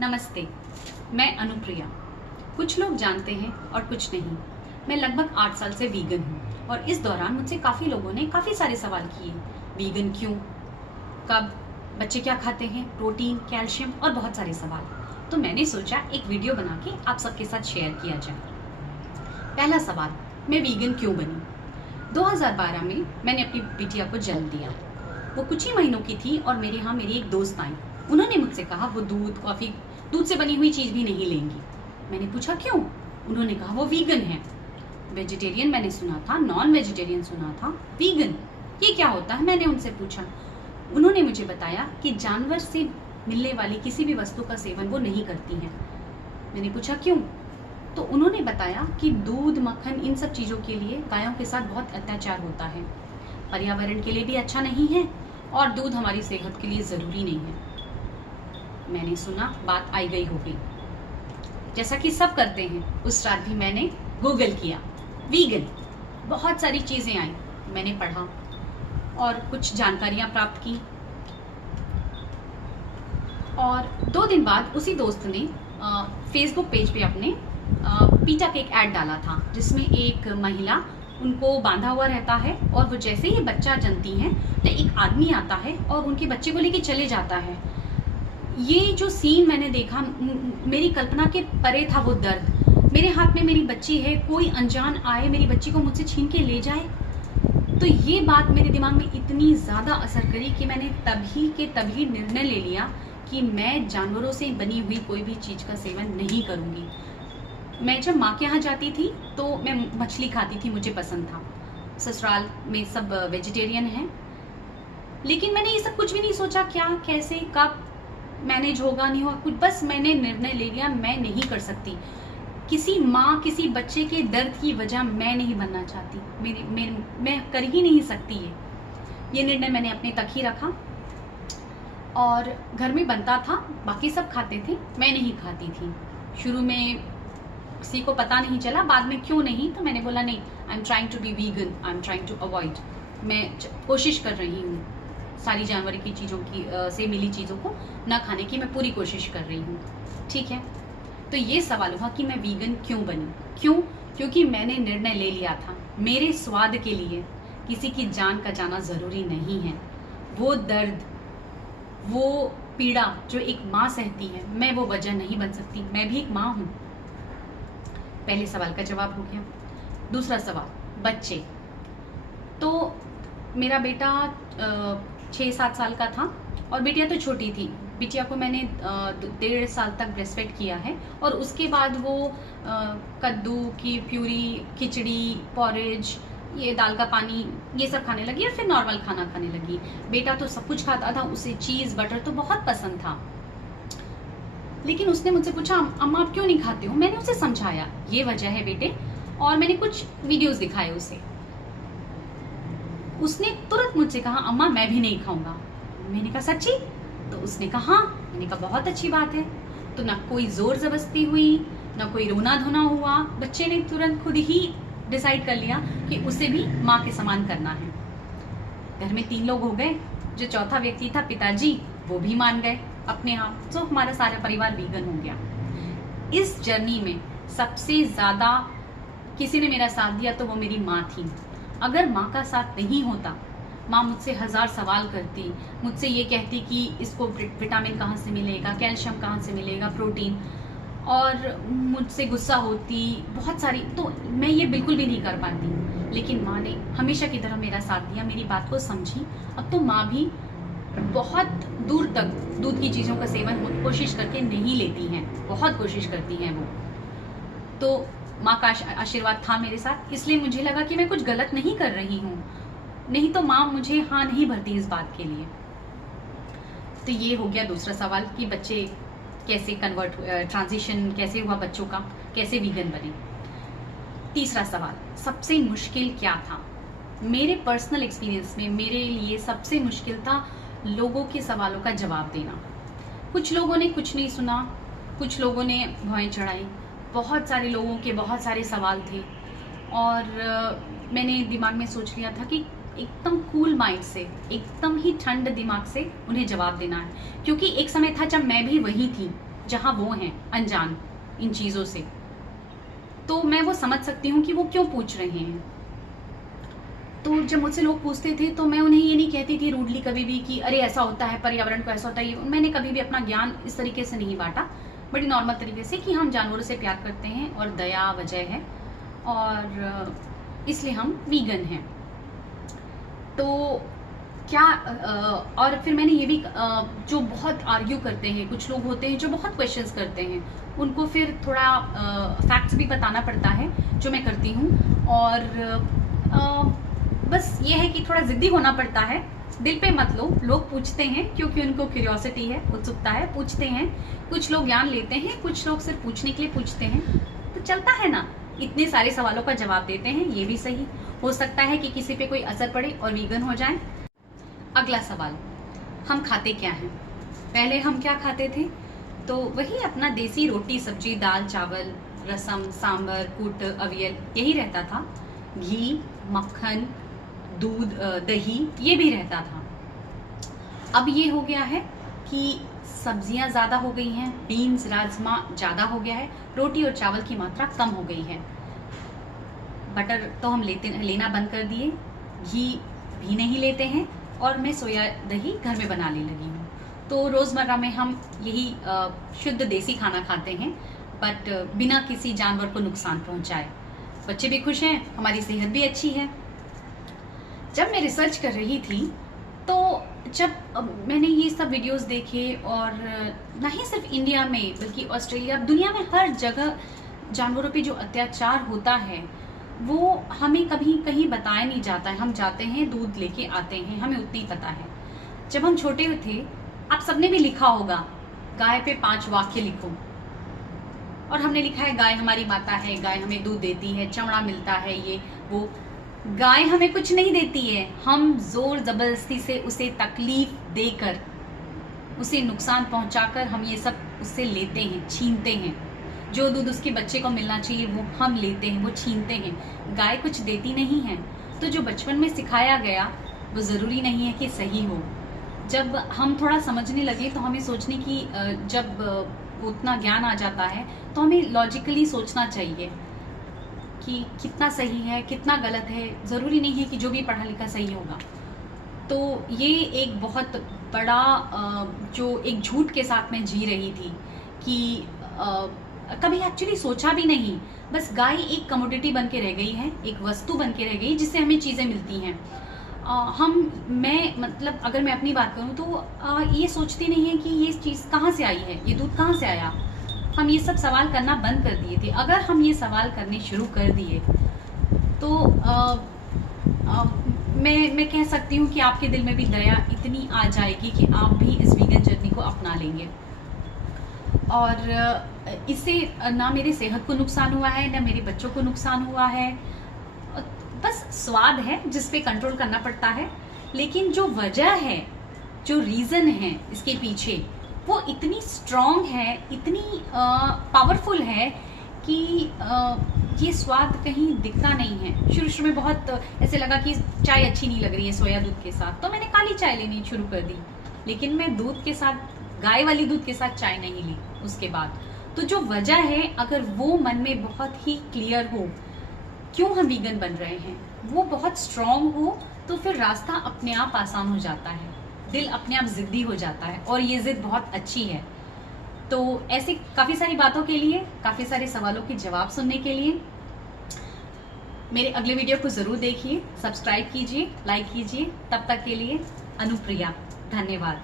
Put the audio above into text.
नमस्ते, मैं अनुप्रिया। कुछ लोग जानते हैं और कुछ नहीं। मैं लगभग 8 साल से वीगन हूँ और इस दौरान मुझसे काफ़ी लोगों ने काफ़ी सारे सवाल किए। वीगन क्यों? कब? बच्चे क्या खाते हैं? प्रोटीन, कैल्शियम और बहुत सारे सवाल। तो मैंने सोचा एक वीडियो बना के आप सबके साथ शेयर किया जाए। पहला सवाल, मैं वीगन क्यों बनी? 2012 में मैंने अपनी बिटिया को जन्म दिया। वो कुछ ही महीनों की थी और मेरे यहाँ मेरी एक दोस्त आई। उन्होंने मुझसे कहा वो दूध, कॉफ़ी, दूध से बनी हुई चीज़ भी नहीं लेंगी। मैंने पूछा क्यों? उन्होंने कहा वो वीगन है। वेजिटेरियन मैंने सुना था, नॉन वेजिटेरियन सुना था, वीगन ये क्या होता है? मैंने उनसे पूछा। उन्होंने मुझे बताया कि जानवर से मिलने वाली किसी भी वस्तु का सेवन वो नहीं करती हैं। मैंने पूछा क्यों? तो उन्होंने बताया कि दूध, मक्खन, इन सब चीज़ों के लिए गायों के साथ बहुत अत्याचार होता है, पर्यावरण के लिए भी अच्छा नहीं है और दूध हमारी सेहत के लिए ज़रूरी नहीं है। मैंने सुना, बात आई गई हो गई। जैसा कि सब करते हैं, उस रात भी मैंने गूगल किया वीगन। बहुत सारी चीज़ें आई, मैंने पढ़ा और कुछ जानकारियाँ प्राप्त की। और 2 दिन बाद उसी दोस्त ने फेसबुक पेज पे अपने पीटा का एक ऐड डाला था, जिसमें एक महिला उनको बांधा हुआ रहता है और वो जैसे ही बच्चा जनती हैं तो एक आदमी आता है और उनके बच्चे को लेके चले जाता है। ये जो सीन मैंने देखा, मेरी कल्पना के परे था वो दर्द। मेरे हाथ में मेरी बच्ची है, कोई अनजान आए मेरी बच्ची को मुझसे छीन के ले जाए। तो ये बात मेरे दिमाग में इतनी ज़्यादा असर करी कि मैंने तभी के तभी निर्णय ले लिया कि मैं जानवरों से बनी हुई कोई भी चीज़ का सेवन नहीं करूँगी। मैं जब माँ के यहाँ जाती थी तो मैं मछली खाती थी, मुझे पसंद था। ससुराल में सब वेजिटेरियन हैं, लेकिन मैंने ये सब कुछ भी नहीं सोचा क्या, कैसे, कब मैनेज होगा, नहीं होगा कुछ। बस मैंने निर्णय ले लिया मैं नहीं कर सकती। किसी माँ, किसी बच्चे के दर्द की वजह मैं नहीं बनना चाहती। मैं कर ही नहीं सकती ये निर्णय मैंने अपने तक ही रखा। और घर में बनता था, बाकी सब खाते थे, मैं नहीं खाती थी। शुरू में किसी को पता नहीं चला, बाद में क्यों नहीं, तो मैंने बोला नहीं, I am trying to be vegan, I am trying to avoid. मैं कोशिश कर रही हूँ सारी जानवर की चीज़ों की से मिली चीज़ों को न खाने की, मैं पूरी कोशिश कर रही हूँ। ठीक है, तो ये सवाल हुआ कि मैं वीगन क्यों बनी। क्यों? क्योंकि मैंने निर्णय ले लिया था, मेरे स्वाद के लिए किसी की जान का जाना ज़रूरी नहीं है। वो दर्द, वो पीड़ा जो एक माँ सहती है, मैं वो वजह नहीं बन सकती। मैं भी एक माँ हूँ। पहले सवाल का जवाब हो गया। दूसरा सवाल, बच्चे। तो मेरा बेटा 6-7 साल का था और बिटिया तो छोटी थी। बिटिया को मैंने 1.5 साल तक ब्रेस्ट फीड किया है और उसके बाद वो कद्दू की प्यूरी, खिचड़ी, पॉरेज, ये दाल का पानी, ये सब खाने लगी और फिर नॉर्मल खाना खाने लगी। बेटा तो सब कुछ खाता था, उसे चीज़, बटर तो बहुत पसंद था। लेकिन उसने मुझसे पूछा अम्मा आप क्यों नहीं खाते हो? मैंने उसे समझाया ये वजह है बेटे, और मैंने कुछ वीडियोस दिखाए उसे। उसने तुरंत मुझसे कहा अम्मा मैं भी नहीं खाऊंगा। मैंने कहा सच्ची? तो उसने कहा हाँ। मैंने कहा बहुत अच्छी बात है। तो ना कोई जोर जबरदस्ती हुई, ना कोई रोना धोना हुआ। बच्चे ने तुरंत खुद ही डिसाइड कर लिया कि उसे भी माँ के समान करना है। घर में 3 लोग हो गए, जो चौथा व्यक्ति था पिताजी, वो भी मान गए अपने आप। तो हमारा सारा परिवार वीगन हो गया। इस जर्नी में सबसे ज्यादा किसी ने मेरा साथ दिया तो वो मेरी माँ थी। अगर माँ का साथ नहीं होता, माँ मुझसे 1000 सवाल करती, मुझसे ये कहती कि इसको विटामिन कहाँ से मिलेगा, कैल्शियम कहाँ से मिलेगा, प्रोटीन, और मुझसे गुस्सा होती बहुत सारी, तो मैं ये बिल्कुल भी नहीं कर पाती। लेकिन माँ ने हमेशा की तरह मेरा साथ दिया, मेरी बात को समझी। अब तो माँ भी बहुत दूर तक दूध की चीज़ों का सेवन कोशिश करके नहीं लेती हैं, बहुत कोशिश करती हैं वो। तो माँ का आशीर्वाद था मेरे साथ, इसलिए मुझे लगा कि मैं कुछ गलत नहीं कर रही हूँ, नहीं तो माँ मुझे हाँ नहीं भरती इस बात के लिए। तो ये हो गया दूसरा सवाल कि बच्चे कैसे ट्रांजिशन कैसे हुआ बच्चों का, कैसे वीगन बने। तीसरा सवाल, सबसे मुश्किल क्या था? मेरे पर्सनल एक्सपीरियंस में मेरे लिए सबसे मुश्किल था लोगों के सवालों का जवाब देना। कुछ लोगों ने कुछ नहीं सुना, कुछ लोगों ने भौएं चढ़ाई। बहुत सारे लोगों के बहुत सारे सवाल थे और मैंने दिमाग में सोच लिया था कि एकदम कूल माइंड से, एकदम ही ठंड दिमाग से उन्हें जवाब देना है। क्योंकि एक समय था जब मैं भी वही थी, जहाँ वो हैं अनजान इन चीज़ों से, तो मैं वो समझ सकती हूँ कि वो क्यों पूछ रहे हैं। तो जब मुझसे लोग पूछते थे तो मैं उन्हें ये नहीं कहती थी रूडली कभी भी कि अरे ऐसा होता है, पर्यावरण को ऐसा होता है। मैंने कभी भी अपना ज्ञान इस तरीके से नहीं बांटा, बड़ी नॉर्मल तरीके से कि हम जानवरों से प्यार करते हैं और दया वजह है और इसलिए हम वीगन हैं। तो क्या और फिर मैंने ये भी जो बहुत आर्ग्यू करते हैं, कुछ लोग होते हैं जो बहुत क्वेश्चंस करते हैं, उनको फिर थोड़ा फैक्ट्स भी बताना पड़ता है, जो मैं करती हूँ। और बस ये है कि थोड़ा जिद्दी होना पड़ता है, दिल पे मत लो। लोग पूछते हैं क्योंकि उनको क्यूरियोसिटी है, उत्सुकता है, पूछते हैं। कुछ लोग ज्ञान लेते हैं, कुछ लोग सिर्फ पूछने के लिए पूछते हैं, तो चलता है ना। इतने सारे सवालों का जवाब देते हैं, ये भी सही हो सकता है कि किसी पे कोई असर पड़े और वीगन हो जाए। अगला सवाल, हम खाते क्या हैं? पहले हम क्या खाते थे? तो वही अपना देसी रोटी सब्जी, दाल चावल, रसम, सांबर, कूट, अवियल, यही रहता था। घी, मक्खन, दूध, दही, ये भी रहता था। अब ये हो गया है कि सब्जियां ज़्यादा हो गई हैं, बीन्स, राजमा ज़्यादा हो गया है, रोटी और चावल की मात्रा कम हो गई है। बटर तो हम लेना बंद कर दिए, घी भी नहीं लेते हैं, और मैं सोया दही घर में बनाने लगी हूँ। तो रोज़मर्रा में हम यही शुद्ध देसी खाना खाते हैं, बट बिना किसी जानवर को नुकसान पहुँचाए। बच्चे भी खुश हैं, हमारी सेहत भी अच्छी है। जब मैं रिसर्च कर रही थी तो जब मैंने ये सब वीडियोस देखे, और ना ही सिर्फ इंडिया में बल्कि ऑस्ट्रेलिया, दुनिया में हर जगह जानवरों पे जो अत्याचार होता है वो हमें कभी कहीं बताया नहीं जाता है। हम जाते हैं, दूध लेके आते हैं, हमें उतनी पता है। जब हम छोटे थे, आप सबने भी लिखा होगा, गाय पे 5 वाक्य लिखो, और हमने लिखा है गाय हमारी माता है, गाय हमें दूध देती है, चमड़ा मिलता है, ये वो। गाय हमें कुछ नहीं देती है, हम जोर जबरदस्ती से उसे तकलीफ देकर, उसे नुकसान पहुंचाकर हम ये सब उससे लेते हैं, छीनते हैं। जो दूध उसके बच्चे को मिलना चाहिए वो हम लेते हैं, वो छीनते हैं। गाय कुछ देती नहीं है। तो जो बचपन में सिखाया गया वो ज़रूरी नहीं है कि सही हो। जब हम थोड़ा समझने लगे तो हमें सोचने की, जब उतना ज्ञान आ जाता है तो हमें लॉजिकली सोचना चाहिए कि कितना सही है, कितना गलत है। ज़रूरी नहीं है कि जो भी पढ़ा लिखा सही होगा। तो ये एक बहुत बड़ा जो एक झूठ के साथ मैं जी रही थी कि कभी एक्चुअली सोचा भी नहीं, बस गाय एक कमोडिटी बन के रह गई है, एक वस्तु बन के रह गई जिससे हमें चीज़ें मिलती हैं। मतलब अगर मैं अपनी बात करूं तो ये सोचती नहीं है कि ये चीज़ कहाँ से आई है, ये दूध कहाँ से आया। हम ये सब सवाल करना बंद कर दिए थे। अगर हम ये सवाल करने शुरू कर दिए तो मैं कह सकती हूँ कि आपके दिल में भी दया इतनी आ जाएगी कि आप भी इस वीगन जर्नी को अपना लेंगे। और इससे ना मेरी सेहत को नुकसान हुआ है, ना मेरे बच्चों को नुकसान हुआ है। बस स्वाद है जिस पे कंट्रोल करना पड़ता है, लेकिन जो वजह है, जो रीज़न है इसके पीछे, वो इतनी स्ट्रॉन्ग है, इतनी पावरफुल है कि ये स्वाद कहीं दिखता नहीं है। शुरू में बहुत ऐसे लगा कि चाय अच्छी नहीं लग रही है सोया दूध के साथ, तो मैंने काली चाय लेनी शुरू कर दी। लेकिन मैं दूध के साथ, गाय वाली दूध के साथ चाय नहीं ली उसके बाद। तो जो वजह है, अगर वो मन में बहुत ही क्लियर हो क्यों हम वीगन बन रहे हैं, वो बहुत स्ट्रॉन्ग हो, तो फिर रास्ता अपने आप आसान हो जाता है, दिल अपने आप जिद्दी हो जाता है, और ये जिद बहुत अच्छी है। तो ऐसी काफ़ी सारी बातों के लिए, काफ़ी सारे सवालों के जवाब सुनने के लिए मेरे अगले वीडियो को ज़रूर देखिए, सब्सक्राइब कीजिए, लाइक कीजिए। तब तक के लिए अनुप्रिया, धन्यवाद।